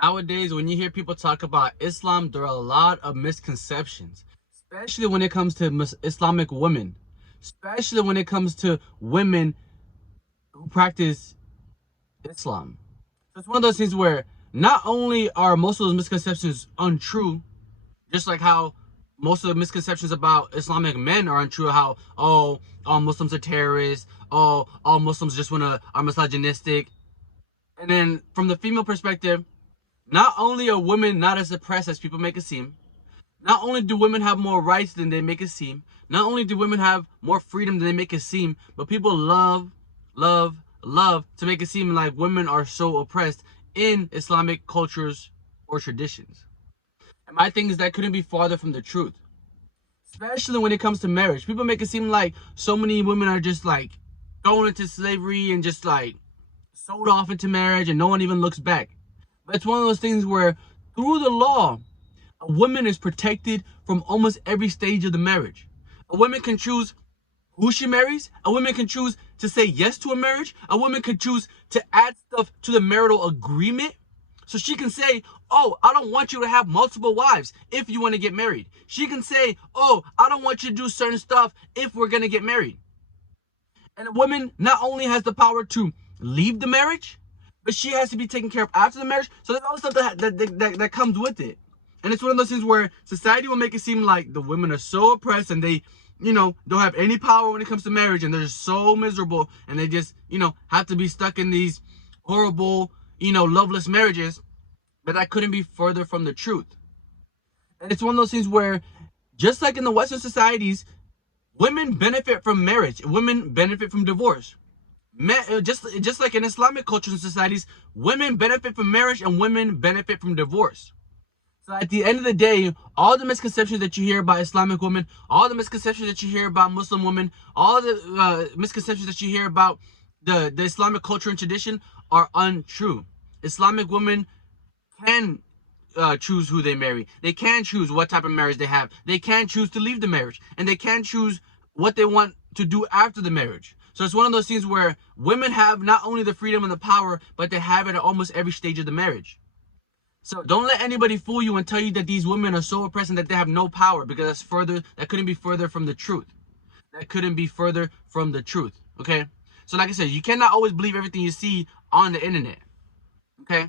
Nowadays, when you hear people talk about Islam, there are a lot of misconceptions, especially when it comes to Islamic women, especially when it comes to women who practice Islam. So it's one of those things where not only are most of those misconceptions untrue, just like how most of the misconceptions about Islamic men are untrue, how, oh, all Muslims are terrorists, oh, all Muslims just are misogynistic. And then from the female perspective, not only are women not as oppressed as people make it seem, not only do women have more rights than they make it seem, not only do women have more freedom than they make it seem, but people love to make it seem like women are so oppressed in Islamic cultures or traditions. And my thing is that couldn't be farther from the truth. Especially when it comes to marriage. People make it seem like so many women are just like going into slavery and just like sold off into marriage and no one even looks back. But it's one of those things where through the law, a woman is protected from almost every stage of the marriage. A woman can choose who she marries. A woman can choose to say yes to a marriage. A woman can choose to add stuff to the marital agreement. So she can say, oh, I don't want you to have multiple wives if you want to get married. She can say, oh, I don't want you to do certain stuff if we're going to get married. And a woman not only has the power to leave the marriage, but she has to be taken care of after the marriage. So there's all the stuff that comes with it. And it's one of those things where society will make it seem like the women are so oppressed and they, don't have any power when it comes to marriage and they're just so miserable and they just, have to be stuck in these horrible, loveless marriages. But that couldn't be further from the truth. And it's one of those things where, just like in the Western societies, women benefit from marriage, women benefit from divorce. Just like in Islamic cultures and societies, women benefit from marriage and women benefit from divorce. So at the end of the day, all the misconceptions that you hear about Islamic women, all the misconceptions that you hear about Muslim women, all the misconceptions that you hear about the Islamic culture and tradition are untrue. Islamic women can choose who they marry. They can choose what type of marriage they have. They can choose to leave the marriage. And they can choose what they want to do after the marriage. So it's one of those things where women have not only the freedom and the power, but they have it at almost every stage of the marriage. So don't let anybody fool you and tell you that these women are so oppressed and that they have no power, because that couldn't be further from the truth. That couldn't be further from the truth. Okay? So like I said, you cannot always believe everything you see on the internet. Okay?